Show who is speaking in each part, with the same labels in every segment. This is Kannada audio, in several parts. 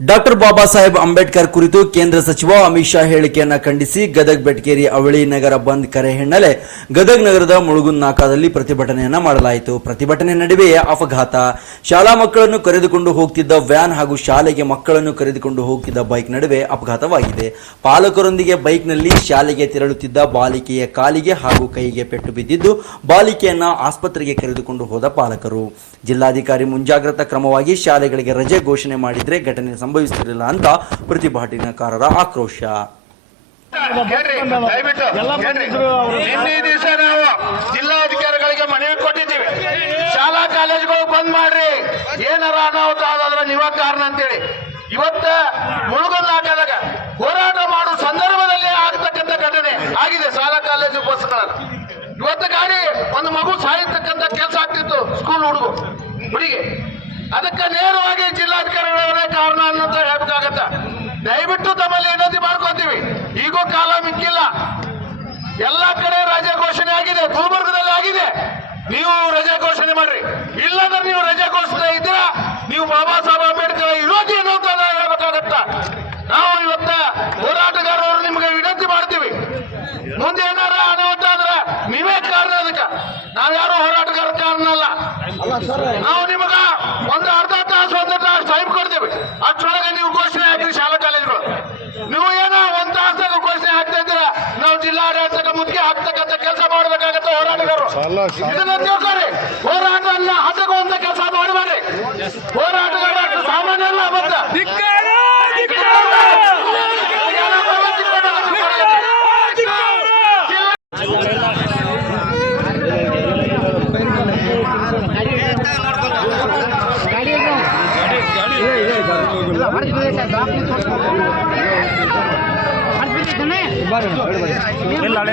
Speaker 1: ಡಾಕ್ಟರ್ ಬಾಬಾ ಸಾಹೇಬ್ ಅಂಬೇಡ್ಕರ್ ಕುರಿತು ಕೇಂದ್ರ ಸಚಿವ ಅಮಿತ್ ಶಾ ಹೇಳಿಕೆಯನ್ನ ಖಂಡಿಸಿ ಗದಗ್ ಬೆಟಗೇರಿ ಅವಳಿ ನಗರ ಬಂದ್ ಕರೆ ಹಿನ್ನೆಲೆ ಗದಗ್ ನಗರದ ಮುಳುಗುನ್ ನಾಕಾದಲ್ಲಿ ಪ್ರತಿಭಟನೆಯನ್ನ ಮಾಡಲಾಯಿತು. ಪ್ರತಿಭಟನೆ ನಡುವೆಯೇ ಅಪಘಾತ. ಶಾಲಾ ಮಕ್ಕಳನ್ನು ಕರೆದುಕೊಂಡು ಹೋಗ್ತಿದ್ದ ವ್ಯಾನ್ ಹಾಗೂ ಶಾಲೆಗೆ ಮಕ್ಕಳನ್ನು ಕರೆದುಕೊಂಡು ಹೋಗ್ತಿದ್ದ ಬೈಕ್ ನಡುವೆ ಅಪಘಾತವಾಗಿದೆ. ಪಾಲಕರೊಂದಿಗೆ ಬೈಕ್ನಲ್ಲಿ ಶಾಲೆಗೆ ತೆರಳುತ್ತಿದ್ದ ಬಾಲಿಕೆಯ ಕಾಲಿಗೆ ಹಾಗೂ ಕೈಗೆ ಪೆಟ್ಟು ಬಿದ್ದಿದ್ದು, ಬಾಲಿಕೆಯನ್ನ ಆಸ್ಪತ್ರೆಗೆ ಕರೆದುಕೊಂಡು ಹೋದ ಪಾಲಕರು. ಜಿಲ್ಲಾಧಿಕಾರಿ ಮುಂಜಾಗ್ರತಾ ಕ್ರಮವಾಗಿ ಶಾಲೆಗಳಿಗೆ ರಜೆ ಘೋಷಣೆ ಮಾಡಿದ್ರೆ ಘಟನೆ ಸಂಭವಿಸುತ್ತಿರಲಿಲ್ಲ ಅಂತ ಪ್ರತಿಭಟನಾಕಾರರ ಆಕ್ರೋಶ.
Speaker 2: ಜಿಲ್ಲಾಧಿಕಾರಿಗಳಿಗೆ ಮನವಿ ಕೊಟ್ಟಿದ್ದೀವಿ. ಶಾಲಾ ಕಾಲೇಜುಗಳು ಬಂದ್ ಮಾಡ್ರಿ. ಏನಾರ ಅನಾಹುತ ಆದ್ರೆ ನೀವ ಕಾರಣ ಅಂತೇಳಿ. ಇವತ್ತ ಮುಳುಗಲ್ ನಾಟದಾಗ ಹೋರಾಟ ಮಾಡೋ ಸಂದರ್ಭದಲ್ಲಿ ಆಗ್ತಕ್ಕಂಥ ಘಟನೆ ಆಗಿದೆ ಶಾಲಾ ಕಾಲೇಜು ಬಸ್ಗಳ ಇವತ್ತು ಗಾಡಿ ಒಂದು ಮಗು ಸಾಯತಕ್ಕಂಥ ಕೆಲಸ ಆಗ್ತಿತ್ತು ಸ್ಕೂಲ್ ಹುಡುಗ ಹುಡುಗಿ. ಅದಕ್ಕೆ ನೇರವಾಗಿ ಜಿಲ್ಲಾಧಿಕಾರಿಗಳವರೇ ಕಾರಣ ಅನ್ನೋಂತ ಹೇಳ್ಬೇಕಾಗತ್ತ? ದಯವಿಟ್ಟು ತಮ್ಮಲ್ಲಿ ವಿನಂತಿ ಮಾಡ್ಕೊತೀವಿ. ಈಗೂ ಕಾಲ ಮಿಕ್ಕಿಲ್ಲ. ಎಲ್ಲ ಕಡೆ ರಜೆ ಘೋಷಣೆ ಆಗಿದೆ. ಗುಲ್ಬರ್ಗದಲ್ಲಿ ಆಗಿದೆ. ನೀವು ರಜೆ ಘೋಷಣೆ ಮಾಡ್ರಿ. ಇಲ್ಲಂದ್ರೆ ನೀವು ರಜೆ ಘೋಷಣೆ ಇದ್ದೀರಾ ನೀವು ಬಾಬಾ ಸಾಹೇಬ್ ಅಂಬೇಡ್ಕರ್ ವಿರೋಧಿ ಅನ್ನೋದು ಹೇಳ್ಬೇಕಾಗತ್ತ ನಾವು ಇವತ್ತ ಹೋರಾಟಗಾರರು ನಿಮಗೆ ವಿನಂತಿ ಮಾಡ್ತೀವಿ ಮುಂದೆ ಏನಾರ ಅನಾಹುತ ಆದ್ರೆ ನೀವೇ ಕಾರಣ ಅದಕ್ಕೆ ನಾವ್ಯಾರು ಹೋರಾಟಗಾರ ಕಾರಣ ಅಲ್ಲ ನಾವು ನಿಮಗ ಒಂದು ಅರ್ಧ ತಾಸು ಒಂದು ತಾಸು ಟೈಮ್ ಕೊಡ್ತೀವಿ ಅಷ್ಟರೊಳಗೆ ನೀವು ಘೋಷಣೆ ಹಾಕಿ ಶಾಲಾ ಕಾಲೇಜುಗಳು ನೀವು ಏನೋ ಒಂದ್ ತಾಸಾಗ ಘೋಷಣೆ ಹಾಕ್ತಾ ಇದ್ದೀರಾ ನಾವು ಮುದ್ದೆ ಹಾಕ್ತಕ್ಕಂಥ ಕೆಲಸ ಮಾಡ್ಬೇಕಾಗತ್ತೆ ಹೋರಾಟಗಾರರು. ಇದನ್ನ ತಿಳ್ಕೊರಿ ಹೋರಾಟ ಅಲ್ಲ ಹಸಗುವಂತ ಕೆಲಸ ಮಾಡಬೇಡ್ರಿ ಹೋರಾಟಗಾರ ಅಷ್ಟು ಸಾಮಾನ್ಯ ಅಲ್ಲ ಮತ್ತೆ
Speaker 3: ಗಾಡಿ ಅನಾಹುತದ ಕಾರಣ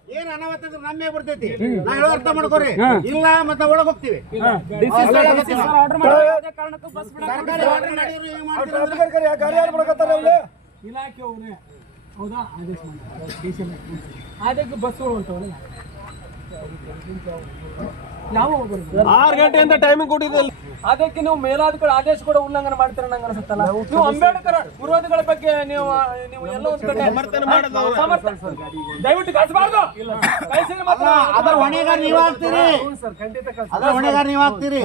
Speaker 3: ಏನ್ ಅನಾಹುತ ಇದ್ರೆ ನಮ್ಮೇ ಬರ್ತೈತಿ. ನಾ ಹೇಳೋ ಅರ್ಥ ಮಾಡ್ಕೋರಿ. ಇಲ್ಲ ಮತ್ತೆ ಒಳಗ್ ಹೋಗ್ತೀವಿ. ಸರ್ಕಾರಿ ಆರ್ಡರ್ ನಡೆಯೋರು ಏನ್ ಮಾಡ್ತೀರಿ ಅಂದ್ರೆ
Speaker 4: ಇಲಾಖೆಯವರೇ ಹೌದಾ? ಆದೇಶ ಮಾಡ್ತಾರೆ ಡಿ ಸಿ ಅದಕ್ಕೆ ಬಸ್ಸುಗಳು ಹೊಂಟವಲ್ಲ ಯಾವ
Speaker 5: ಆರು ಗಂಟೆಯಿಂದ ಟೈಮಿಂಗ್ ಕೊಟ್ಟಿದ್ದಲ್ಲಿ
Speaker 4: ಅದಕ್ಕೆ ನೀವು ಮೇಲಾಧಿಕಾರಿ ಆದೇಶ ಕೂಡ ಉಲ್ಲಂಘನೆ ಮಾಡ್ತೀರ ನಂಗೆ ಅನ್ಸುತ್ತಲ್ಲ? ನೀವು ಅಂಬೇಡ್ಕರ್ ವಿರೋಧಿಗಳ ಬಗ್ಗೆ ನೀವು ನೀವು ಎಲ್ಲ ಒಂದ್ ಕಡೆ ದಯವಿಟ್ಟು ಕಳಿಸಬಾರ್ದು.
Speaker 3: ಅದರ ಹೊಣೆಗಾರ ನೀವು ಆಗ್ತೀರಿ.
Speaker 4: ಸರ್ ಖಂಡಿತ ಕಳ್ಸಿ.
Speaker 3: ಅದರ ಹೊಣೆಗಾರ ನೀವು ಆಗ್ತೀರಿ.